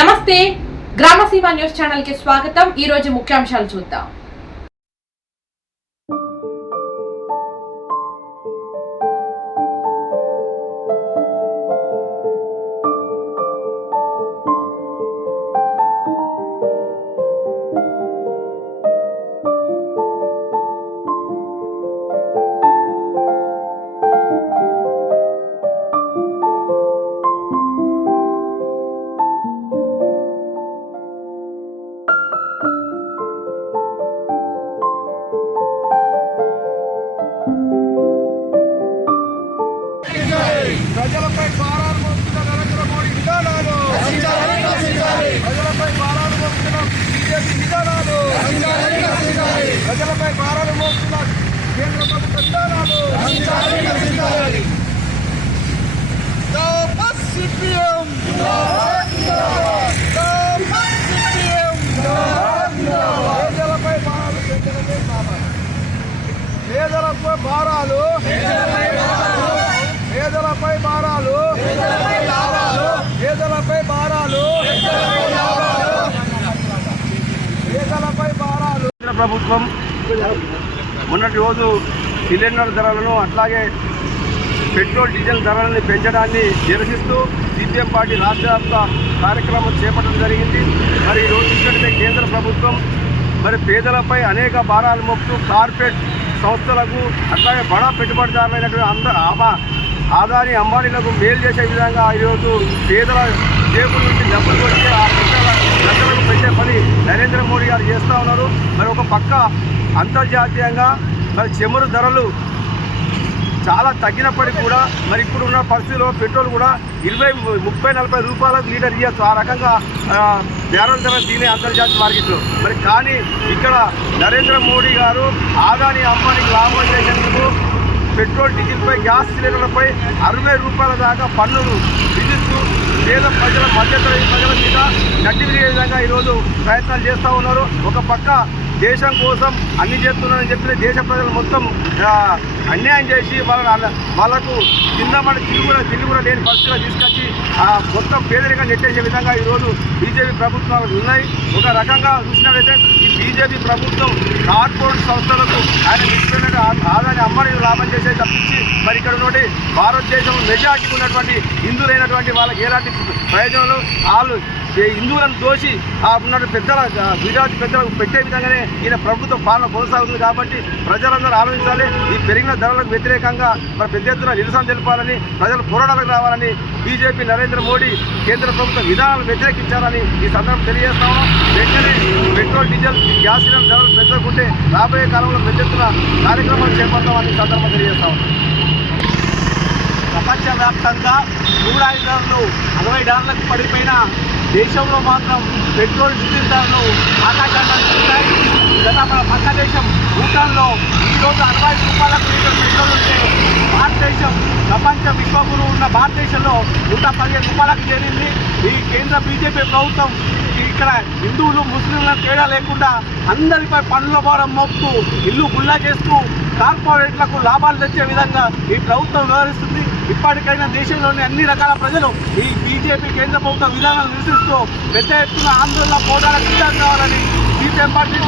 నమస్తే గ్రామసీమ news channel కి స్వాగతం। ఈ రోజు ముఖ్యాంశాలు చూద్దాం। ప్రజలపై భారాలు మోపుతున్న నరేంద్ర మోడీ విధానాలు, ప్రజలపై భారాలు మోపుతున్న బీజేపీ విధానాలు, ప్రజలపై భారాలు మోపుతున్న కేంద్ర ప్రభుత్వ విధానాలు సిపిఎం ప్రజలపై భారాలు పేదలపై భారాలు పేదలపై భారాలు పేదలపై భారాలు పేదలపై భారాలు ప్రభుత్వం మొన్నటి రోజు సిలిండర్ ధరలను అట్లాగే పెట్రోల్ డీజిల్ ధరలను పెంచడాన్ని నిరసిస్తూ సిపిఎం పార్టీ రాష్ట్ర వ్యాప్త కార్యక్రమం చేపట్టడం జరిగింది। మరి ఈరోజు చూసినట్లయితే కేంద్ర ప్రభుత్వం మరి పేదలపై అనేక భారాలు మోపుతూ కార్పొరేట్ సంస్థలకు అట్లాగే బడా పెట్టుబడిదారులైనటువంటి ఆదాని అంబానీలకు మేలు చేసే విధంగా ఈరోజు పేదల జేబుల నుంచి డబ్బులు కొట్టి ఆ ప్రజలకు పెట్టే పని నరేంద్ర మోడీ గారు చేస్తూ ఉన్నారు। మరి ఒక పక్క అంతర్జాతీయంగా మరి చమురు ధరలు చాలా తగ్గినప్పటికీ కూడా మరి ఇప్పుడు ఉన్న పరిస్థితిలో పెట్రోల్ కూడా 20-30-40 రూపాయలకు లీటర్ ఇవ్వచ్చు, ఆ రకంగా బ్యారెల్ ధర దీని అంతర్జాతీయ మార్కెట్లో। మరి కానీ ఇక్కడ నరేంద్ర మోడీ గారు ఆదాని అంబానీకి లాభం చేసేందుకు పెట్రోల్ డీజిల్పై గ్యాస్ సిలిండర్లపై 60 రూపాయల దాకా పన్నులు విధిస్తూ పేద ప్రజల మధ్యతరగతి ప్రజల మీద గడ్డి విరిగే విధంగా ఈరోజు ప్రయత్నాలు చేస్తూ ఉన్నారు। ఒక పక్క దేశం కోసం అన్ని చేస్తున్నారని చెప్పిన దేశ ప్రజలు మొత్తం అన్యాయం చేసి వాళ్ళకు తిందామని తిండి కూడా లేని పరిస్థితిలో తీసుకొచ్చి మొత్తం పేదరికంగా నెట్టేసే విధంగా ఈరోజు బీజేపీ ప్రభుత్వాలు ఉన్నాయి। ఒక రకంగా చూసినట్లయితే ఈ బీజేపీ ప్రభుత్వం కార్పొరేట్ సంస్థలకు ఆయన ఇస్తున్న ఆదాయాన్ని అమ్మని లాభం చేసే తప్పించి మరి ఇక్కడ ఉన్నటువంటి భారతదేశంలో మెజార్టీకి ఉన్నటువంటి హిందువులైనటువంటి వాళ్ళకి ఎలాంటి ప్రయోజనాలు వాళ్ళు హిందువులను దోషి ఉన్నటువంటి పెద్దల గుజరాతీ పెద్దలకు పెట్టే విధంగానే ఈయన ప్రభుత్వం పాలన కొనసాగుతుంది। కాబట్టి ప్రజలందరూ ఆలోచించాలి, ఈ పెరిగిన ధరలకు వ్యతిరేకంగా మరి పెద్ద ఎత్తున నిరసన తెలపాలని, ప్రజలు పోరాటాలకు రావాలని, బీజేపీ నరేంద్ర మోడీ కేంద్ర ప్రభుత్వ విధానాలు వ్యతిరేకించాలని ఈ సందర్భం తెలియజేస్తాము। వెంటనే పెట్రోల్ డీజిల్ గ్యాస్ సిలిండర్ ధరలు పెంచకుంటే రాబోయే కాలంలో పెద్ద ఎత్తున కార్యక్రమాలు చేపడతామని ఈ సందర్భం తెలియజేస్తాము। ప్రపంచవ్యాప్తంగా క్రూడ్ ఆయిల్ ధరలు $60 పడిపోయిన దేశంలో మాత్రం పెట్రోల్ డీజిల్ ధరలు ఆకాశాన్ని చూస్తాయి। గత మన పక్క దేశం భూటాన్లో ఈరోజు 60 రూపాయలకు లీటర్ పెట్రోల్ ఉంటే భారతదేశం ప్రపంచ విశ్వగురు ఉన్న భారతదేశంలో 115 రూపాయలకు చేరింది। ఈ కేంద్ర బీజేపీ ప్రభుత్వం ఇక్కడ హిందువులు ముస్లింలను తేడా లేకుండా అందరిపై పన్నుల భారం మోపుతూ ఇల్లు గుల్లా చేస్తూ కార్పొరేట్లకు లాభాలు తెచ్చే విధంగా ఈ ప్రభుత్వం వ్యవహరిస్తుంది। ఇప్పటికైనా దేశంలోని అన్ని రకాల ప్రజలు ఈ బీజేపీ కేంద్ర ప్రభుత్వ విధానాలు నిరసిస్తూ పెద్ద ఎత్తున ఆందోళన పోరాటాలకు సిద్ధం కావాలని సిపిఎం పార్టీ